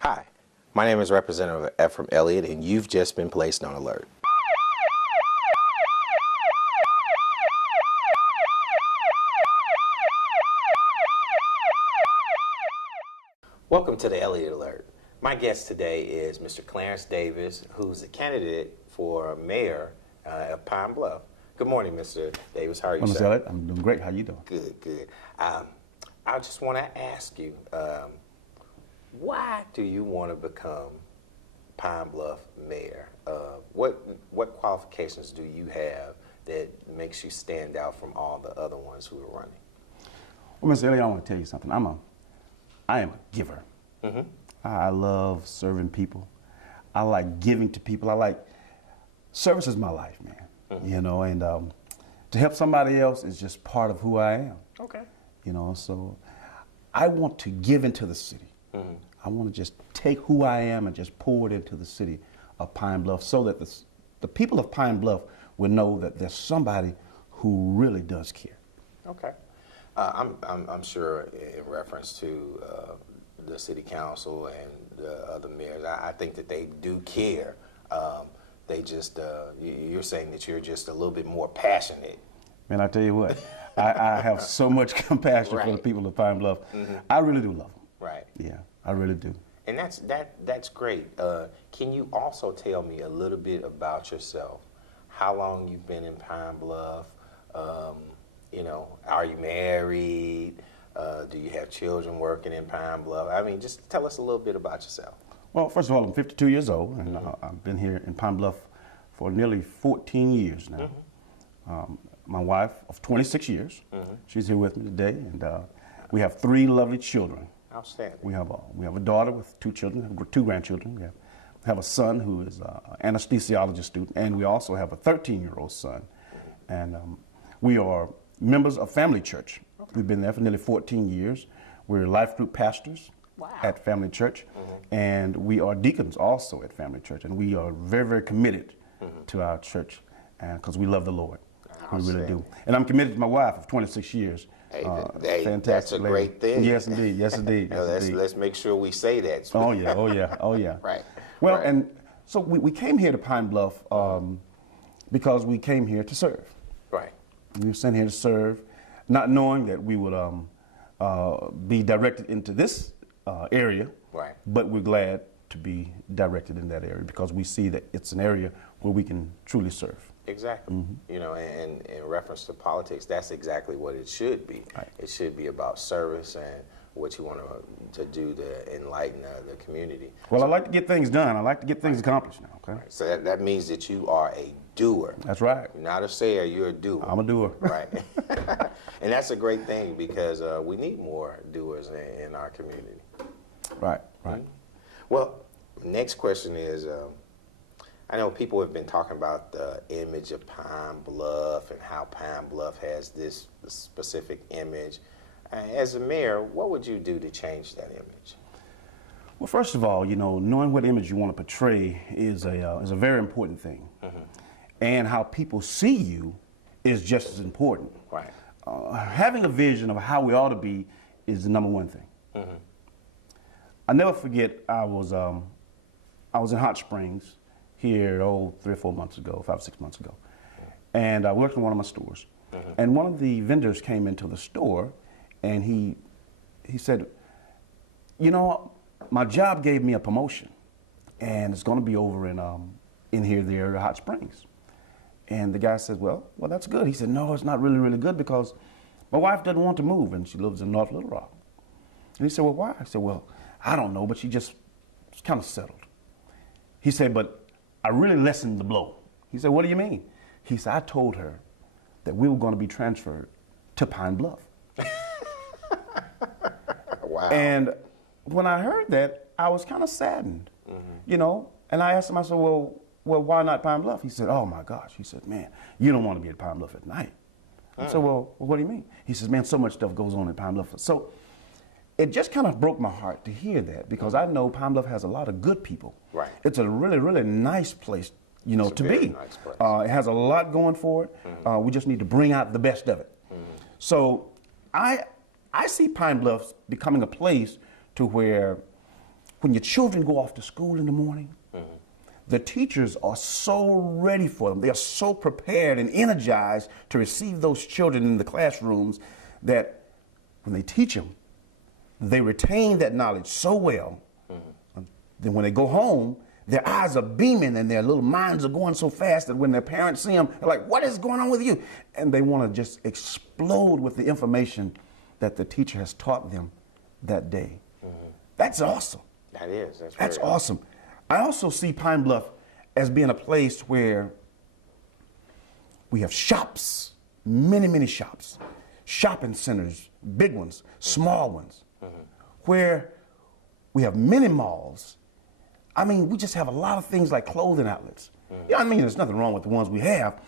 Hi, my name is Representative Ephraim Elliott, and you've just been placed on alert. Welcome to the Elliott Alert. My guest today is Mr. Clarence Davis, who's a candidate for mayor of Pine Bluff. Good morning, Mr. Davis. How are you, Mr. sir? Elliott, I'm doing great. How you doing? Good, good. I just want to ask you, why do you want to become Pine Bluff mayor? What qualifications do you have that makes you stand out from all the other ones who are running? Well, Mr. Elliott, I want to tell you something. I am a giver. Mm-hmm. I love serving people. I like giving to people. Service is my life, man. Mm-hmm. You know, and to help somebody else is just part of who I am. Okay. You know, so I want to give into the city. Mm-hmm. I want to just take who I am and just pour it into the city of Pine Bluff so that the people of Pine Bluff will know that there's somebody who really does care. Okay. I'm sure in reference to the city council and the other mayors, I think that they do care. They just, you're saying that you're just a little bit more passionate. Man, I tell you what, I have so much compassion for the people of Pine Bluff. Mm-hmm. I really do love them. Right. Yeah, I really do. And that's great. Can you also tell me a little bit about yourself? How long you've been in Pine Bluff? You know, are you married? Do you have children working in Pine Bluff? I mean, just tell us a little bit about yourself. Well, first of all, I'm 52 years old, and I've been here in Pine Bluff for nearly 14 years now. Mm-hmm. My wife of 26 years, Mm-hmm. she's here with me today, and we have 3 lovely children. Outstanding. We have a daughter with 2 children, 2 grandchildren. We have a son who is an anesthesiologist student, and we also have a 13-year-old son. And we are members of Family Church. Okay. We've been there for nearly 14 years. We're life group pastors at Family Church, and we are deacons also at Family Church, and we are very, very committed to our church, and because we love the Lord. We really do. And I'm committed to my wife of 26 years. Hey, fantastic that's a lady. Great thing. Yes, indeed. Yes, indeed. Yes, Let's make sure we say that. Oh yeah. Oh yeah. Oh yeah. Right. Well, right. and so we came here to Pine Bluff because we came here to serve. Right. We were sent here to serve, not knowing that we would be directed into this area. Right. But we're glad to be directed in that area because we see that it's an area where we can truly serve. Exactly. Mm-hmm. You know, and in reference to politics, that's exactly what it should be. Right. It should be about service and what you want to do to enlighten the community. Well, I like to get things done. I like to get things accomplished now, okay? Right. So that means that you are a doer. That's right. You're not a sayer, you're a doer. I'm a doer. Right. And that's a great thing because we need more doers in our community. Right, right. Mm-hmm. Well, next question is, I know people have been talking about the image of Pine Bluff and how Pine Bluff has this specific image. As a mayor, what would you do to change that image? Well, first of all, you know, knowing what image you want to portray is a very important thing. Mm-hmm. And how people see you is just as important. Right. Having a vision of how we ought to be is the number one thing. Mm-hmm. I never forget, I was in Hot Springs here 3 or 4 months ago, 5 or 6 months ago. And I worked in one of my stores. Mm-hmm. And one of the vendors came into the store and he said, you know, my job gave me a promotion and it's going to be over in here, there, Hot Springs. And the guy said, well, that's good. He said, no, it's not really, really good because my wife doesn't want to move and she lives in North Little Rock. And he said, well, why? I said, well, I don't know, but she just kind of settled. He said, but I really lessened the blow. He said, what do you mean? He said, I told her that we were going to be transferred to Pine Bluff. Wow. And when I heard that, I was kind of saddened, you know, and I asked him, I said, well, why not Pine Bluff? He said, oh my gosh. He said, man, you don't want to be at Pine Bluff at night. I said, well, what do you mean? He says, man, so much stuff goes on in Pine Bluff. So it just kind of broke my heart to hear that because I know Pine Bluff has a lot of good people. Right. It's a really, really nice place, you know, to be. Nice place. It has a lot going for it. Mm-hmm. We just need to bring out the best of it. Mm-hmm. So I see Pine Bluff becoming a place to where when your children go off to school in the morning, the teachers are so ready for them. They are so prepared and energized to receive those children in the classrooms that when they teach them, they retain that knowledge so well. Then when they go home, their eyes are beaming and their little minds are going so fast that when their parents see them, they're like, what is going on with you? And they want to just explode with the information that the teacher has taught them that day. That's awesome. That is. That's awesome. I also see Pine Bluff as being a place where we have shops, many, many shops, shopping centers, big ones, small ones, where we have mini malls. I mean, we just have a lot of things like clothing outlets. Yeah, I mean, there's nothing wrong with the ones we have,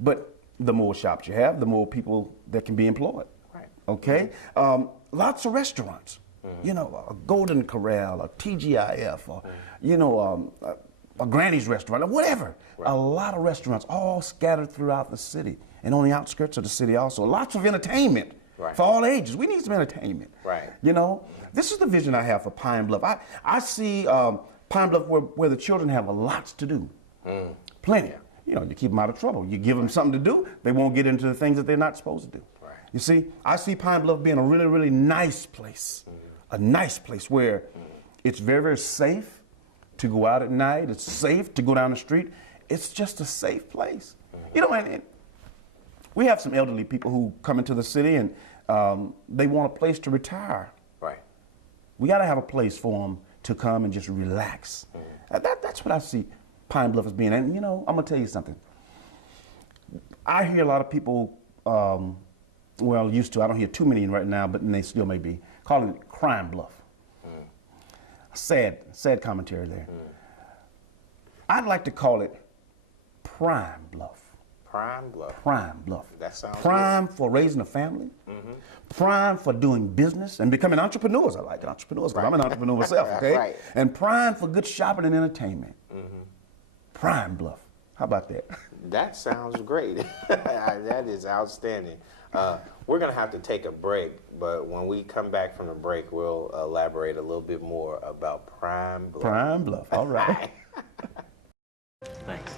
but the more shops you have, the more people that can be employed. Right. Okay? Lots of restaurants. You know, a Golden Corral, a TGIF, or, you know, a Granny's restaurant, or whatever. Right. A lot of restaurants all scattered throughout the city and on the outskirts of the city also. Lots of entertainment for all ages. We need some entertainment. Right. You know, this is the vision I have for Pine Bluff. I see Pine Bluff where the children have lots to do. Plenty. You know, you keep them out of trouble. You give them something to do, they won't get into the things that they're not supposed to do. Right. You see, I see Pine Bluff being a really, really nice place. A nice place where it's very, very safe to go out at night. It's safe to go down the street. It's just a safe place. You know, and we have some elderly people who come into the city and they want a place to retire. Right. We got to have a place for them to come and just relax. That's what I see Pine Bluff as being. And, you know, I'm going to tell you something. I hear a lot of people, well, used to, I don't hear too many right now, but they still may be, calling it Crime Bluff. Sad commentary there. I'd like to call it Prime Bluff. Prime Bluff. Prime Bluff. That sounds prime for raising a family. Prime for doing business and becoming entrepreneurs. I like entrepreneurs because I'm an entrepreneur myself, okay? Right. And prime for good shopping and entertainment. Prime Bluff. How about that? That sounds great. That is outstanding. We're going to have to take a break, but when we come back from the break, we'll elaborate a little bit more about Prime Bluff. Prime Bluff. All right. Thanks.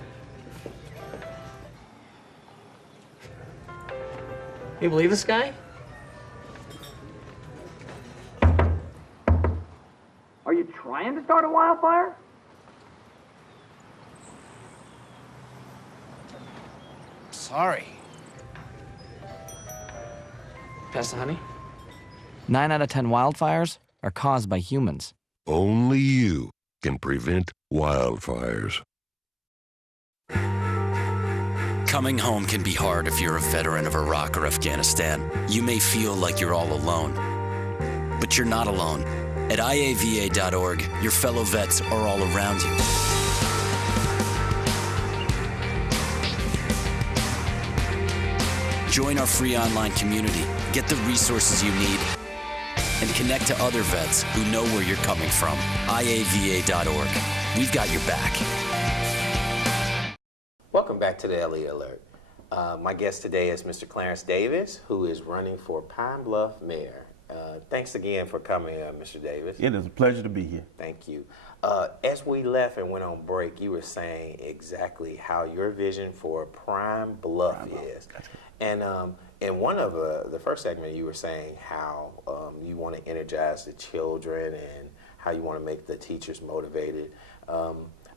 You believe this guy? Are you trying to start a wildfire? Sorry. Pass the honey? 9 out of 10 wildfires are caused by humans. Only you can prevent wildfires. Coming home can be hard if you're a veteran of Iraq or Afghanistan. You may feel like you're all alone, but you're not alone. At IAVA.org, your fellow vets are all around you. Join our free online community, get the resources you need, and connect to other vets who know where you're coming from. IAVA.org. We've got your back. Welcome back to the Elliott Alert. My guest today is Mr. Clarence Davis, who is running for Pine Bluff Mayor. Thanks again for coming, Mr. Davis. It is a pleasure to be here. Thank you. As we left and went on break, you were saying exactly how your vision for Prime Bluff is. And in one of the first segment, you were saying how you want to energize the children and how you want to make the teachers motivated.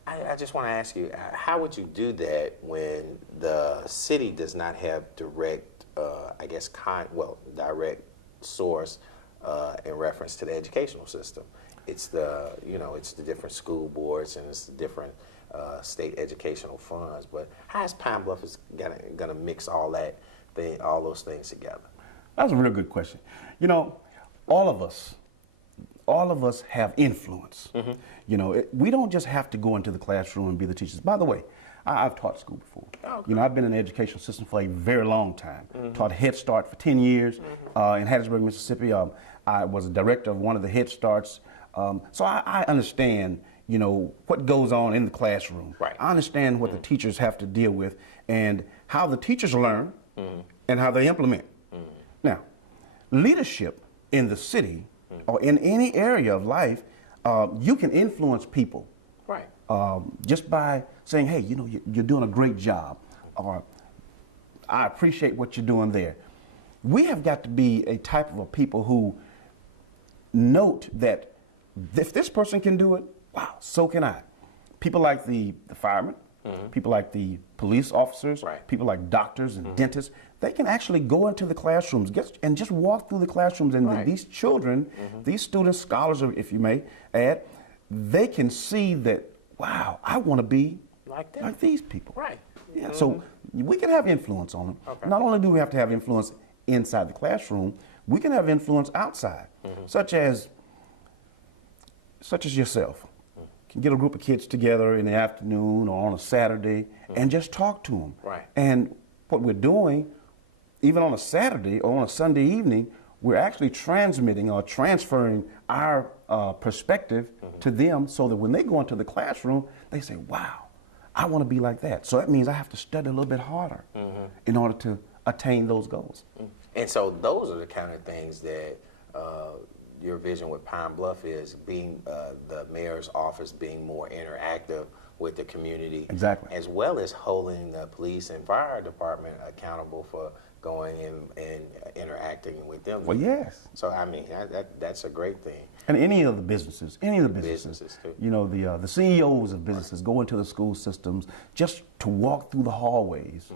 I just want to ask you, how would you do that when the city does not have direct, direct source in reference to the educational system? It's the, it's the different school boards and it's the different state educational funds. But how is Pine Bluff gonna mix all those things together? That's a real good question. You know, all of us have influence. You know, we don't just have to go into the classroom and be the teachers. By the way, I've taught school before. Okay. You know, I've been in the educational system for a very long time. Taught Head Start for 10 years in Hattiesburg, Mississippi. I was a director of one of the Head Starts. So I understand, you know, what goes on in the classroom. Right. I understand what the teachers have to deal with and how the teachers learn and how they implement. Now, leadership in the city or in any area of life, You can influence people. Right. Just by saying, hey, you know, you're doing a great job, or I appreciate what you're doing there. We have got to be a type of a people who note that if this person can do it, wow, so can I. People like the firemen, people like the police officers, people like doctors and dentists, they can actually go into the classrooms and just walk through the classrooms, and these children, these students, scholars, if you may add, they can see that, wow, I want to be like these people. Right. Yeah, so we can have influence on them. Not only do we have to have influence inside the classroom, we can have influence outside, such as yourself. You can get a group of kids together in the afternoon or on a Saturday and just talk to them. Right. And what we're doing, even on a Saturday or on a Sunday evening, we're actually transmitting or transferring our perspective to them, so that when they go into the classroom, they say, wow, I want to be like that. So that means I have to study a little bit harder in order to attain those goals. And so those are the kind of things that your vision with Pine Bluff is, being the mayor's office being more interactive with the community. Exactly. As well as holding the police and fire department accountable for going and interacting with them. Well, yes. So, I mean, that's a great thing. And any of the businesses, Businesses too. you know, the CEOs of businesses go into the school systems just to walk through the hallways.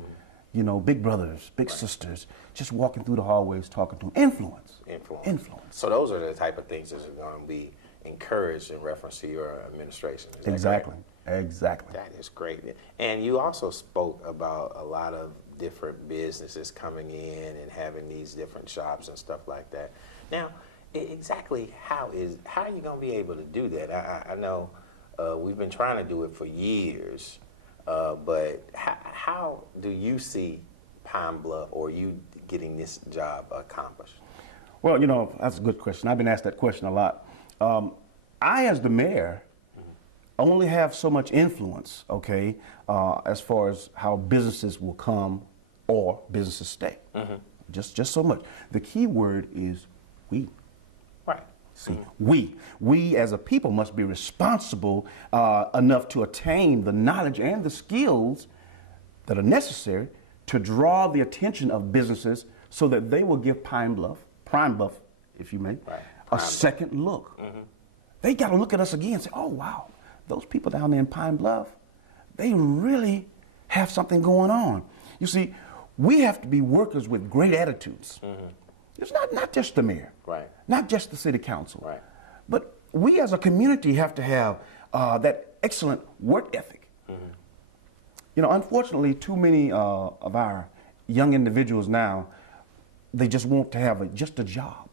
You know, big brothers, big sisters, just walking through the hallways, talking to them. Influence. So those are the type of things that are going to be encouraged in reference to your administration. Is that Exactly. correct? Exactly. That is great. And you also spoke about a lot of different businesses coming in and having these different shops and stuff like that. Now, exactly how are you going to be able to do that? I know we've been trying to do it for years, but how do you see Pine Bluff or you getting this job accomplished? Well, you know, that's a good question. I've been asked that question a lot. I, as the mayor, only have so much influence, okay, as far as how businesses will come or businesses stay. Just so much. The key word is we. Right. See, we as a people must be responsible enough to attain the knowledge and the skills that are necessary to draw the attention of businesses, so that they will give Prime Bluff, if you may, a second look. They got to look at us again and say, oh, wow, those people down there in Pine Bluff, they really have something going on. You see, we have to be workers with great attitudes. It's not just the mayor, not just the city council, but we as a community have to have that excellent work ethic. You know, unfortunately, too many of our young individuals now, they just want to have just a job.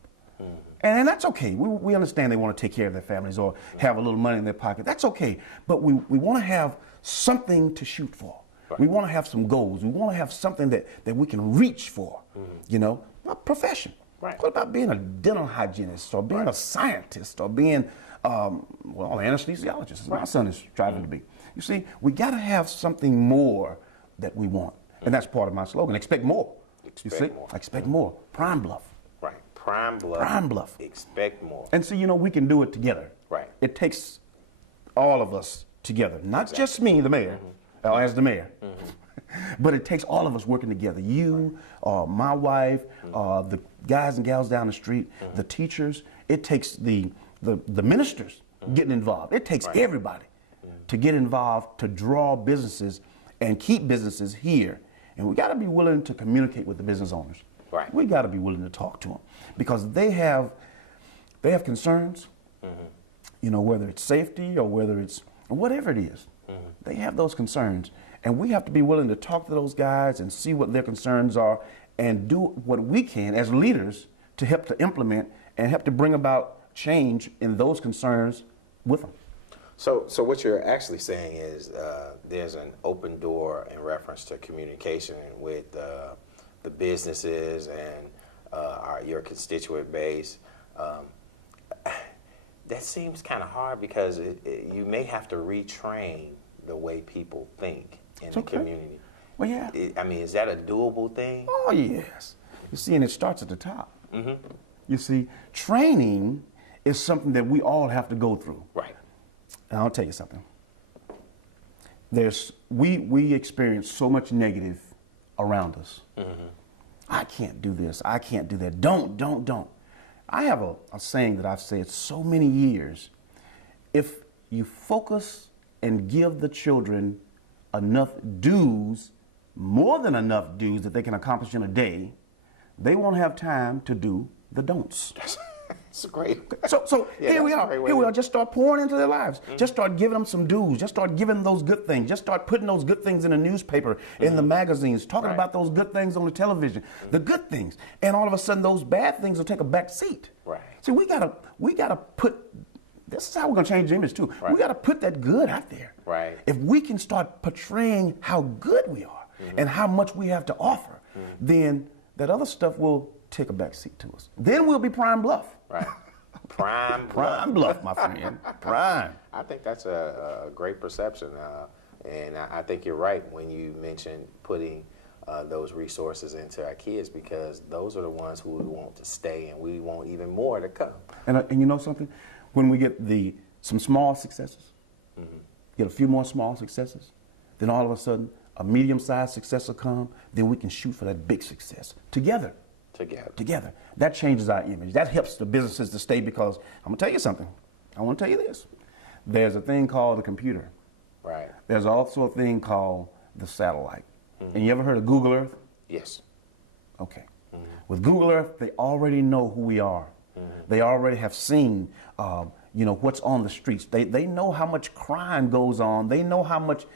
And that's okay. We understand they want to take care of their families or have a little money in their pocket. That's okay. But we want to have something to shoot for. We want to have some goals. We want to have something that we can reach for, you know, a profession. What about being a dental hygienist or being a scientist or being, well, an anesthesiologist, as my son is striving to be. You see, we got to have something more that we want. And that's part of my slogan, expect more. Expect more. Prime Bluff. Right. Prime Bluff. Prime Bluff. Expect more. And so, you know, we can do it together. Right. It takes all of us together, not just me, the mayor, as the mayor, but it takes all of us working together. You, my wife, the guys and gals down the street, the teachers. It takes the ministers getting involved. It takes everybody to get involved to draw businesses and keep businesses here. And we got to be willing to communicate with the business owners. We got to be willing to talk to them, because they have concerns. You know, whether it's safety or whether it's whatever it is, they have those concerns, and we have to be willing to talk to those guys and see what their concerns are, and do what we can as leaders to help to implement and help to bring about change in those concerns with them. So what you're actually saying is there's an open door in reference to communication with the businesses and your constituent base. That seems kind of hard, because you may have to retrain the way people think in the community. Well, yeah. I mean, is that a doable thing? Oh, yes. You see, and it starts at the top. You see, training is something that we all have to go through. Right. And I'll tell you something. We experience so much negative around us. I can't do this. I can't do that. Don't. I have a saying that I've said so many years. If you focus and give the children enough dues, more than enough dues that they can accomplish in a day, they won't have time to do the don'ts. It's great. So Yeah, here we that's a are. great way Here we to- are. Just start pouring into their lives. Just start giving them some dues. Just start giving them those good things. Just start putting those good things in the newspaper, in the magazines, talking Right. about those good things on the television, the good things. And all of a sudden, those bad things will take a back seat. Right. See, we gotta put. This is how we're gonna change the image too. Right. We gotta put that good out there. Right. If we can start portraying how good we are and how much we have to offer, then that other stuff will take a back seat to us. Then we'll be prime bluff. Right. Prime Bluff, my friend. Prime. I think that's a great perception, and I think you're right when you mention putting those resources into our kids, because those are the ones who we want to stay, and we want even more to come. And you know something? When we get some small successes, get a few more small successes, then all of a sudden a medium-sized success will come, then we can shoot for that big success together. Together. That changes our image. That helps the businesses to stay, because I'm going to tell you something. I want to tell you this. There's a thing called the computer. Right. There's also a thing called the satellite. And you ever heard of Google Earth? Yes. Okay. With Google Earth, they already know who we are. They already have seen, what's on the streets. They know how much crime goes on. They know how much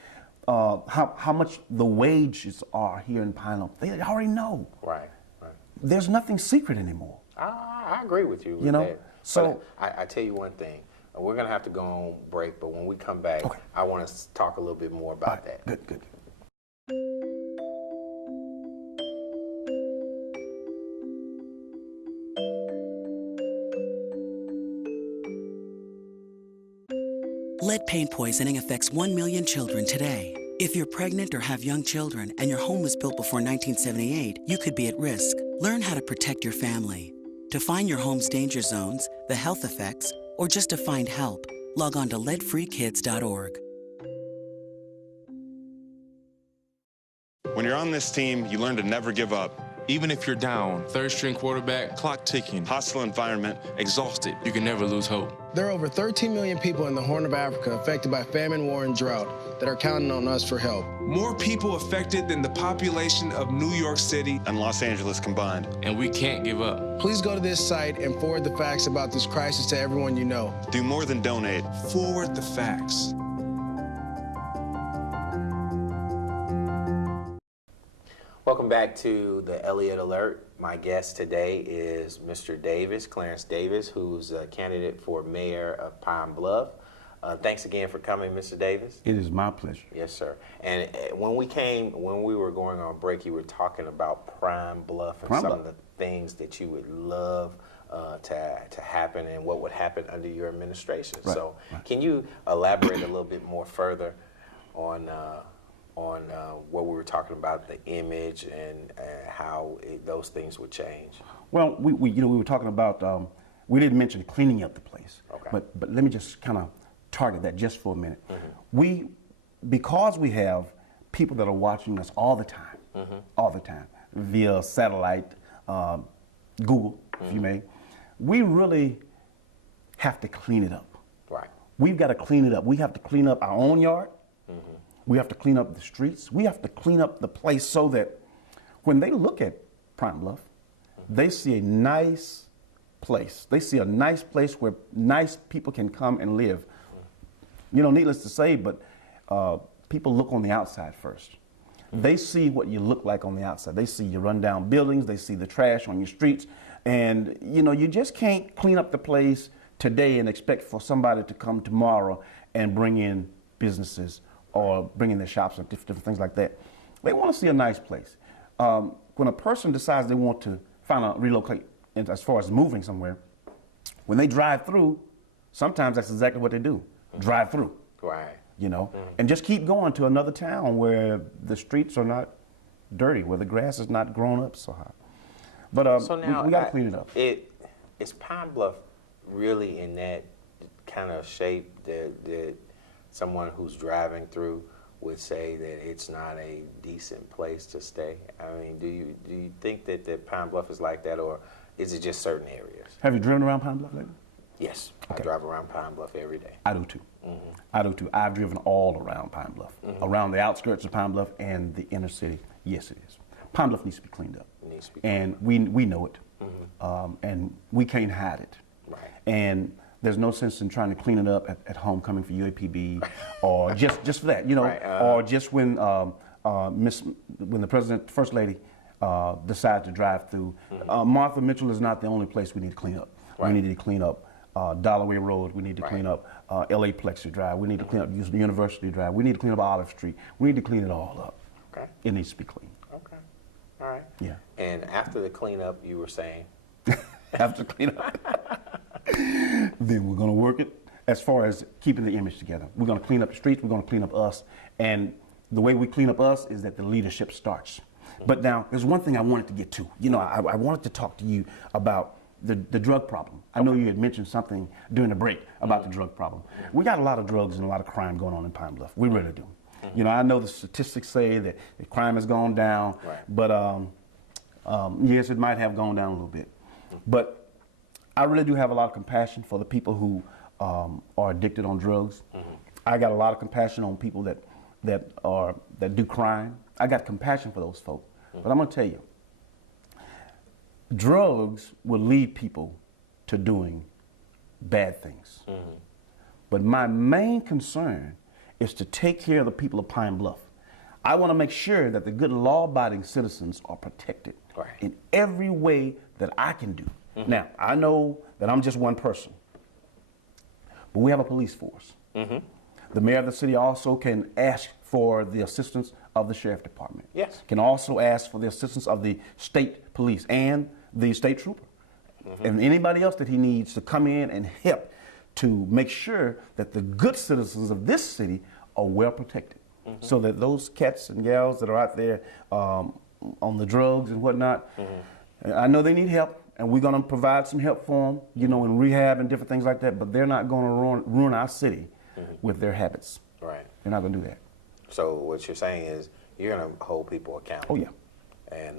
the wages are here in Pine. They already know. Right. There's nothing secret anymore. I agree with you. You know, that. so But I tell you one thing. We're gonna have to go on break, but when we come back, Okay. I want to talk a little bit more about that. Good. Lead paint poisoning affects 1 million children today. If you're pregnant or have young children and your home was built before 1978, you could be at risk. Learn how to protect your family. To find your home's danger zones, the health effects, or just to find help, log on to leadfreekids.org. When you're on this team, you learn to never give up. Even if you're down, third-string quarterback, clock ticking, Hostile environment, exhausted, you can never lose hope. There are over 13 million people in the Horn of Africa affected by famine, war, and drought that are counting on us for help. More people affected than the population of New York City and Los Angeles combined. And we can't give up. Please go to this site and forward the facts about this crisis to everyone you know. Do more than donate. Forward the facts. Welcome back to the Elliott Alert. My guest today is Mr. Davis, Clarence Davis, who's a candidate for mayor of Pine Bluff. Thanks again for coming, Mr. Davis. It is my pleasure. Yes, sir. And when we were going on break, you were talking about Pine Bluff and some of the things that you would love to happen and what would happen under your administration. Right. So can you elaborate a little bit more further on what we were talking about, the image and how those things would change? Well, we were talking about, we didn't mention cleaning up the place. Okay. But let me just kind of target that just for a minute. Because we have people that are watching us all the time, via satellite, Google, if you may, we really have to clean it up. Right. We've got to clean it up. We have to clean up our own yard. We have to clean up the streets. We have to clean up the place so that when they look at Pine Bluff, they see a nice place. They see a nice place where nice people can come and live. You know, needless to say, but people look on the outside first. They see what you look like on the outside. They see your rundown buildings. They see the trash on your streets. And, you just can't clean up the place today and expect for somebody to come tomorrow and bring in businesses or bring in their shops and different things like that. They want to see a nice place. When a person decides they want to relocate, and as far as moving somewhere, when they drive through, sometimes that's exactly what they do, drive through. Right. And just keep going to another town where the streets are not dirty, where the grass is not grown up so high. But so now we got to clean it up. Is Pine Bluff really in that kind of shape that someone who's driving through would say that it's not a decent place to stay? I mean, do you think that Pine Bluff is like that, or is it just certain areas? Have you driven around Pine Bluff lately? Yes, Okay. I drive around Pine Bluff every day. I do too. I do too. I've driven all around Pine Bluff, around the outskirts of Pine Bluff and the inner city. Yes, it is. Pine Bluff needs to be cleaned up, It needs to be and we know it, and we can't hide it. Right. And there's no sense in trying to clean it up at homecoming for UAPB, or just for that, you know, Right, or just when when the president, first lady, decides to drive through. Martha Mitchell is not the only place we need to clean up. Right. We need to clean up Dollaway Road. We need to clean up LA Plexus Drive. We need to clean up University Drive. We need to clean up Olive Street. We need to clean it all up. Okay. It needs to be clean. Okay. All right. Yeah. And after the cleanup, you were saying? After cleanup, then we're going to work it as far as keeping the image together. We're going to clean up the streets. We're going to clean up us. And the way we clean up us is that the leadership starts. But now, there's one thing I wanted to get to. You know, I wanted to talk to you about the drug problem. I know you had mentioned something during the break about the drug problem. We got a lot of drugs and a lot of crime going on in Pine Bluff. We really do. You know, I know the statistics say that the crime has gone down, but yes, it might have gone down a little bit. But I really do have a lot of compassion for the people who are addicted on drugs. I got a lot of compassion on people that do crime. I got compassion for those folk. But I'm going to tell you, drugs will lead people to doing bad things. But my main concern is to take care of the people of Pine Bluff. I want to make sure that the good law-abiding citizens are protected in every way that I can do. Now, I know that I'm just one person, but we have a police force. The mayor of the city also can ask for the assistance of the sheriff department. Yes. Can also ask for the assistance of the state police and the state trooper. And anybody else that he needs to come in and help to make sure that the good citizens of this city are well protected. So that those cats and gals that are out there on the drugs and whatnot, I know they need help, and we're going to provide some help for them, you know, in rehab and different things like that, but they're not going to ruin our city with their habits. Right. They're not going to do that. So what you're saying is you're going to hold people accountable. Oh, yeah. And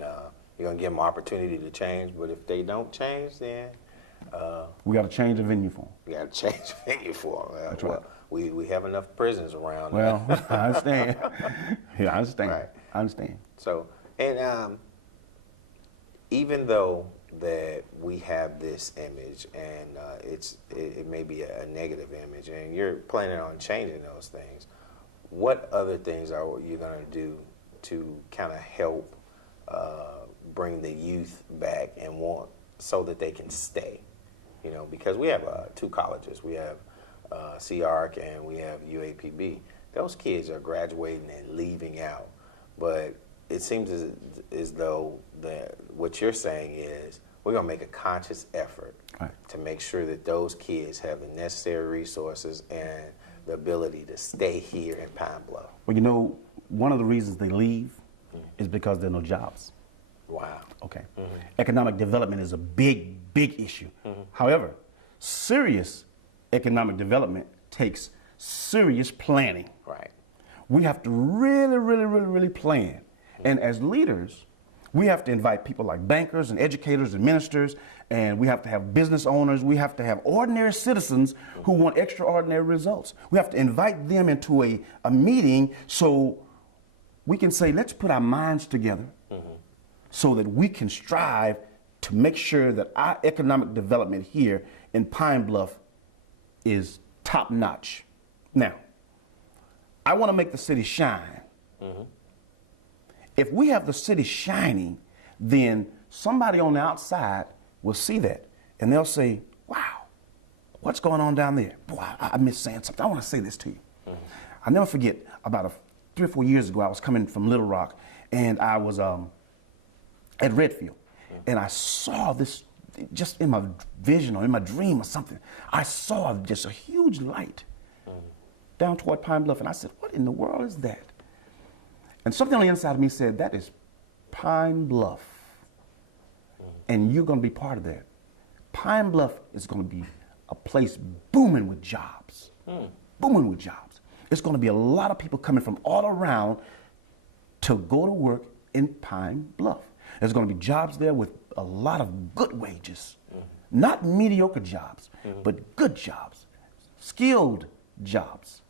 you're going to give them opportunity to change, but if they don't change, then we got to change the venue for them. We got to change the venue for them. That's well, right. We have enough prisons around. Well, I understand. Yeah, I understand. Right. I understand. So, and even though that we have this image and it may be a negative image, and you're planning on changing those things, what other things are you going to do to kind of help bring the youth back and so that they can stay? You know, because we have two colleges. We have CARC and we have UAPB. Those kids are graduating and leaving out, but it seems as though what you're saying is we're going to make a conscious effort to make sure that those kids have the necessary resources and the ability to stay here in Pine Bluff. Well, you know, one of the reasons they leave is because there are no jobs. Wow. Okay. Economic development is a big, big issue. However, serious economic development takes serious planning. Right. We have to really, really, really, really plan. And as leaders, we have to invite people like bankers and educators and ministers, and we have to have business owners. We have to have ordinary citizens who want extraordinary results. We have to invite them into a meeting so we can say, let's put our minds together so that we can strive to make sure that our economic development here in Pine Bluff is top notch. Now, I want to make the city shine. If we have the city shining, then somebody on the outside will see that and they'll say, wow, what's going on down there? Boy, I miss saying something. I want to say this to you. I'll never forget, about 3 or 4 years ago, I was coming from Little Rock and I was at Redfield and I saw this just in my vision or in my dream or something. I saw just a huge light down toward Pine Bluff, and I said, what in the world is that? And something on the inside of me said, that is Pine Bluff. And you're going to be part of that. Pine Bluff is going to be a place booming with jobs. Booming with jobs. It's going to be a lot of people coming from all around to go to work in Pine Bluff. There's going to be jobs there with a lot of good wages. Not mediocre jobs, but good jobs, skilled jobs.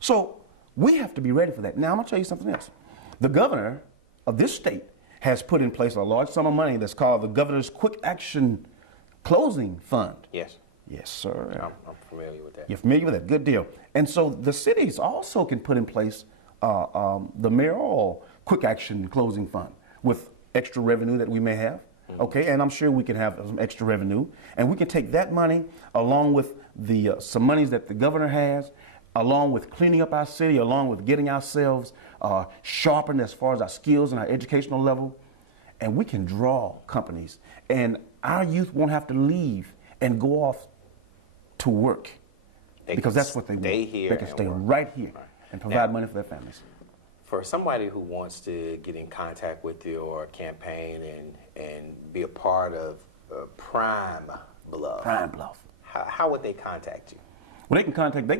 So we have to be ready for that. Now, I'm going to tell you something else. The governor of this state has put in place a large sum of money that's called the Governor's Quick Action Closing Fund. Yes. Yes, sir. I'm familiar with that. You're familiar with that? Good deal. And so the cities also can put in place the mayoral Quick Action Closing Fund with extra revenue that we may have. Okay, and I'm sure we can have some extra revenue, and we can take that money along with the some monies that the governor has, along with cleaning up our city, along with getting ourselves sharpened as far as our skills and our educational level, and we can draw companies, and our youth won't have to leave and go off to work because that's what they want. They can stay right here and provide money for their families. For somebody who wants to get in contact with your campaign and be a part of Prime Bluff, how would they contact you? Well, they can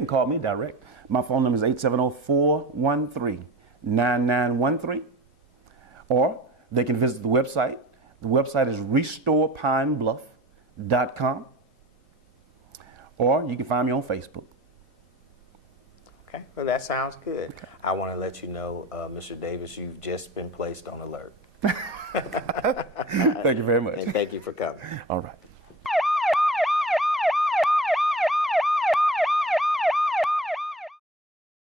call me direct. My phone number is 870-413-9913. Or they can visit the website. The website is restorepinebluff.com. Or you can find me on Facebook. Okay, well, that sounds good. Okay. I want to let you know, Mr. Davis, you've just been placed on alert. Thank you very much. And thank you for coming. All right.